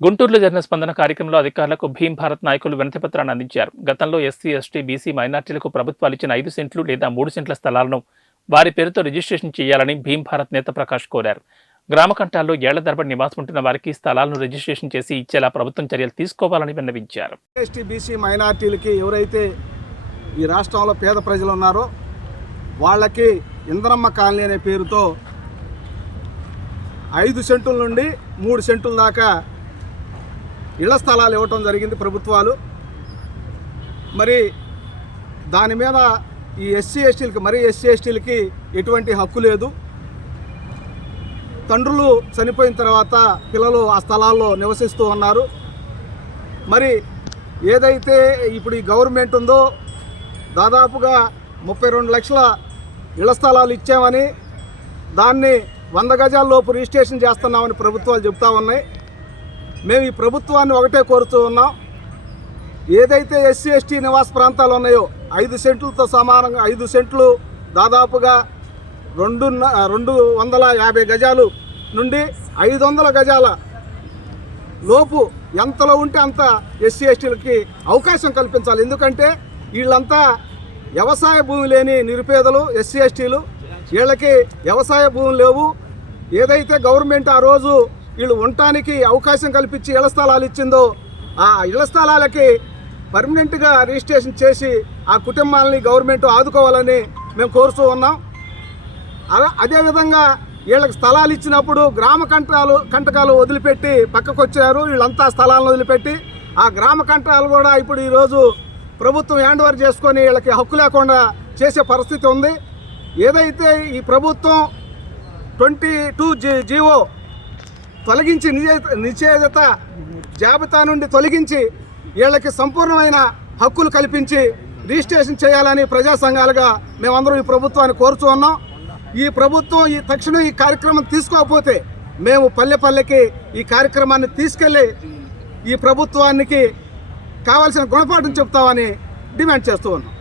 గుంటూరులో జరిగిన స్పందన కార్యక్రమంలో అధికారులకు భీమ్ భారత్ నాయకులు వినతిపత్రాన్ని అందించారు. గతంలో ఎస్సీ ఎస్టీ బీసీ మైనార్టీలకు ప్రభుత్వాలు ఇచ్చిన ఐదు సెంట్లు లేదా మూడు సెంట్ల స్థలాలను వారి పేరుతో రిజిస్ట్రేషన్ చేయాలని భీమ్ భారత్ నేత ప్రకాష్ కోరారు. గ్రామ కంఠాల్లో ఏళ్ళ ధరబడి నివాసం ఉంటున్న వారికి స్థలాలను రిజిస్ట్రేషన్ చేసి ఇచ్చేలా ప్రభుత్వం చర్యలు తీసుకోవాలని విన్నవించారు. ఎస్టీ బీసీ మైనార్టీలకి ఎవరైతే ఈ రాష్ట్రంలో పేద ప్రజలు ఉన్నారో వాళ్ళకి ఇంద్రమ్మ కాలనీ అనే పేరుతో ఐదు సెంటుల నుండి మూడు సెంటుల దాకా ఇళ్ళ స్థలాలు ఇవ్వటం జరిగింది ప్రభుత్వాలు. మరి దాని మీద ఈ ఎస్సీ ఎస్టీలకి మరీ ఎస్సీ ఎస్టీలకి ఎటువంటి హక్కు లేదు. తండ్రులు చనిపోయిన తర్వాత పిల్లలు ఆ స్థలాల్లో నివసిస్తూ ఉన్నారు. మరి ఏదైతే ఇప్పుడు ఈ గవర్నమెంట్ ఉందో దాదాపుగా ముప్పై రెండు లక్షల ఇళ్ళ స్థలాలు ఇచ్చామని దాన్ని వంద గజాల లోపు రిజిస్ట్రేషన్ చేస్తున్నామని ప్రభుత్వాలు చెప్తా ఉన్నాయి. మేము ఈ ప్రభుత్వాన్ని ఒకటే కోరుతూ ఉన్నాం. ఏదైతే ఎస్సీ ఎస్టీ నివాస ప్రాంతాలు ఉన్నాయో ఐదు సెంట్లతో సమానంగా ఐదు సెంట్లు దాదాపుగా రెండు రెండు వందల యాభై గజాలు నుండి ఐదు వందల గజాల లోపు ఎంతలో ఉంటే అంత ఎస్సీ ఎస్టీలకి అవకాశం కల్పించాలి. ఎందుకంటే వీళ్ళంతా వ్యవసాయ భూమి లేని నిరుపేదలు ఎస్సీ ఎస్టీలు. వీళ్ళకి వ్యవసాయ భూములు లేవు. ఏదైతే గవర్నమెంట్ ఆ రోజు వీళ్ళు ఉండటానికి అవకాశం కల్పించి ఇళ్ళ స్థలాలు ఇచ్చిందో ఆ ఇళ్ళ స్థలాలకి పర్మనెంట్గా రిజిస్ట్రేషన్ చేసి ఆ కుటుంబాలని గవర్నమెంట్ ఆదుకోవాలని మేము కోరుతూ ఉన్నాం. అదేవిధంగా వీళ్ళకి స్థలాలు ఇచ్చినప్పుడు గ్రామ కంటకాలు కంటకాలు వదిలిపెట్టి పక్కకు వచ్చారు వీళ్ళంతా స్థలాలను వదిలిపెట్టి ఆ గ్రామ కంటకాలు కూడా ఇప్పుడు ఈరోజు ప్రభుత్వం హ్యాండ్ ఓవర్ చేసుకొని వీళ్ళకి హక్కు లేకుండా చేసే పరిస్థితి ఉంది. ఏదైతే ఈ ప్రభుత్వం ట్వంటీ టూ జీ జీవో తొలగించి నిషేధత జాబితా నుండి తొలగించి వీళ్ళకి సంపూర్ణమైన హక్కులు కల్పించి రిజిస్ట్రేషన్ చేయాలని ప్రజా సంఘాలుగా మేమందరం ఈ ప్రభుత్వాన్ని కోరుచూ ఉన్నాం. ఈ ప్రభుత్వం ఈ తక్షణం ఈ కార్యక్రమం తీసుకోకపోతే మేము పల్లె పల్లెకి ఈ కార్యక్రమాన్ని తీసుకెళ్ళి ఈ ప్రభుత్వానికి కావాల్సిన గుణపాఠం చెప్తామని డిమాండ్ చేస్తూ ఉన్నాం.